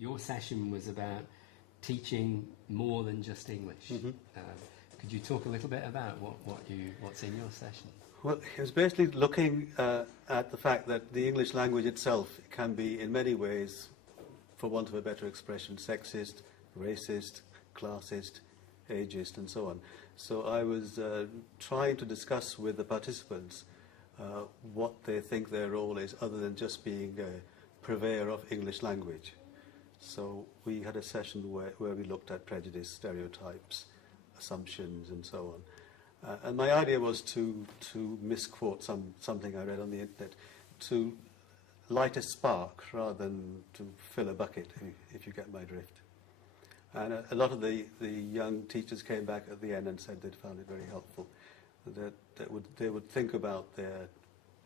your session was about teaching more than just English. Mm-hmm. Could you talk a little bit about what's in your session? Well, it was basically looking at the fact that the English language itself can be, in many ways, for want of a better expression, sexist, racist, classist, ageist, and so on. So I was trying to discuss with the participants what they think their role is, other than just being a purveyor of English language. So we had a session where we looked at prejudice, stereotypes, assumptions, and so on. And my idea was to misquote something I read on the internet, to light a spark rather than to fill a bucket, if you get my drift. And a lot of the young teachers came back at the end and said they'd found it very helpful, that they would think about their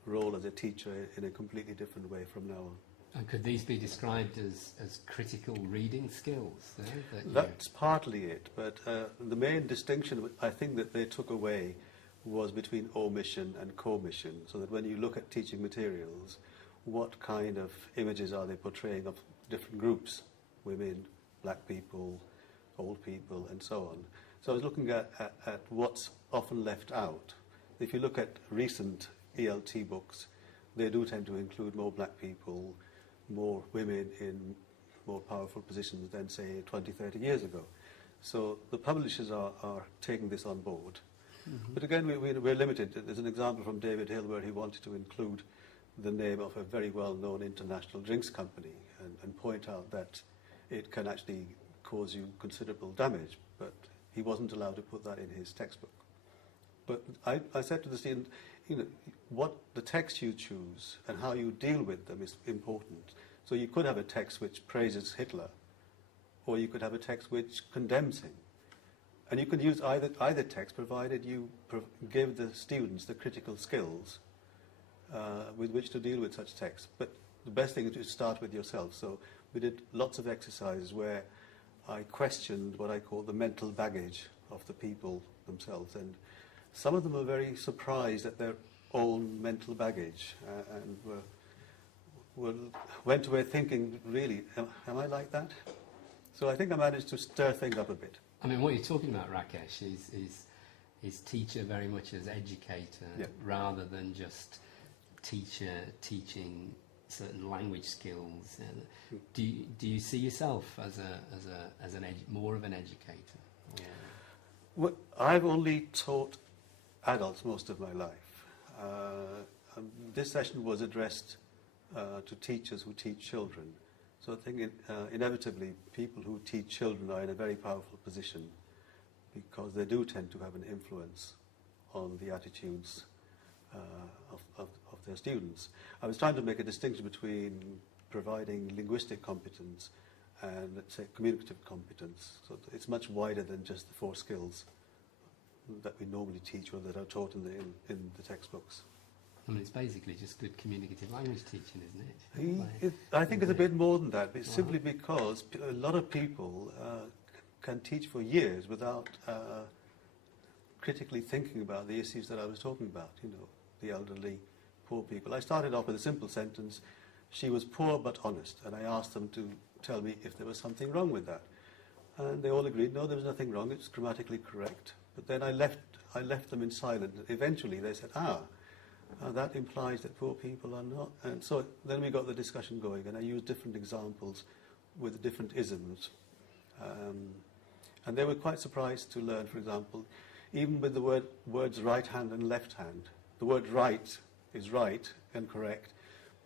role as a teacher in a completely different way from now on. And could these be described as critical reading skills? That's partly it, but the main distinction I think that they took away was between omission and commission, so that when you look at teaching materials, what kind of images are they portraying of different groups, women, black people, old people, and so on. So I was looking at what's often left out. If you look at recent ELT books, they do tend to include more black people, more women in more powerful positions than, say, 20, 30 years ago. So the publishers are taking this on board. Mm-hmm. But again, we're limited. There's an example from David Hill where he wanted to include the name of a very well-known international drinks company and point out that it can actually cause you considerable damage, but he wasn't allowed to put that in his textbook. But I said to the student, what the text you choose and how you deal with them is important. So you could have a text which praises Hitler, or you could have a text which condemns him. And you could use either text, provided you give the students the critical skills with which to deal with such text. But the best thing is to start with yourself. So we did lots of exercises where I questioned what I call the mental baggage of the people themselves. And some of them were very surprised at their own mental baggage and went away thinking, really, am I like that? So I think I managed to stir things up a bit. I mean, what you're talking about, Rakesh, is teacher very much as educator, yeah, rather than just teacher teaching certain language skills. Do you see yourself as more of an educator? Yeah. Well, I've only taught adults most of my life. This session was addressed to teachers who teach children. So I think inevitably people who teach children are in a very powerful position because they do tend to have an influence on the attitudes of their students. I was trying to make a distinction between providing linguistic competence and, let's say, communicative competence. So it's much wider than just the 4 skills that we normally teach or that are taught in the textbooks. I mean, it's basically just good communicative language teaching, isn't it? I think it's a bit more than that, but simply because a lot of people can teach for years without critically thinking about the issues that I was talking about, the elderly, poor people. I started off with a simple sentence, she was poor but honest, and I asked them to tell me if there was something wrong with that. And they all agreed, no, there was nothing wrong, it's grammatically correct. But then I left them in silence. Eventually they said, that implies that poor people are not. And so then we got the discussion going, and I used different examples with different isms. And they were quite surprised to learn, for example, even with the words right hand and left hand, the word right is right and correct,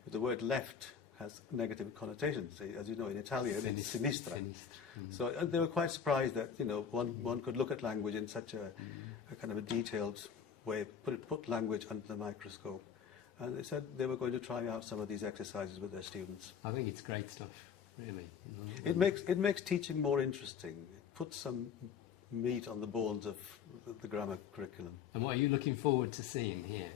but the word left has negative connotations. As you know, in Italian, it's sinistra. So they were quite surprised that one could look at language in such a kind of a detailed way, put language under the microscope. And they said they were going to try out some of these exercises with their students. I think it's great stuff, really. It makes teaching more interesting. It puts some meat on the bones of the grammar curriculum. And what are you looking forward to seeing here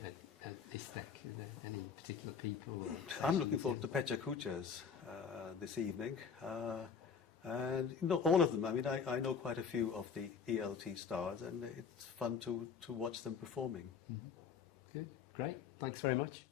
at ISTEC? Are there any particular people? I'm looking forward to Pecha Kuchas this evening. And all of them. I mean, I know quite a few of the ELT stars, and it's fun to watch them performing. Mm-hmm. Good, great. Thanks very much.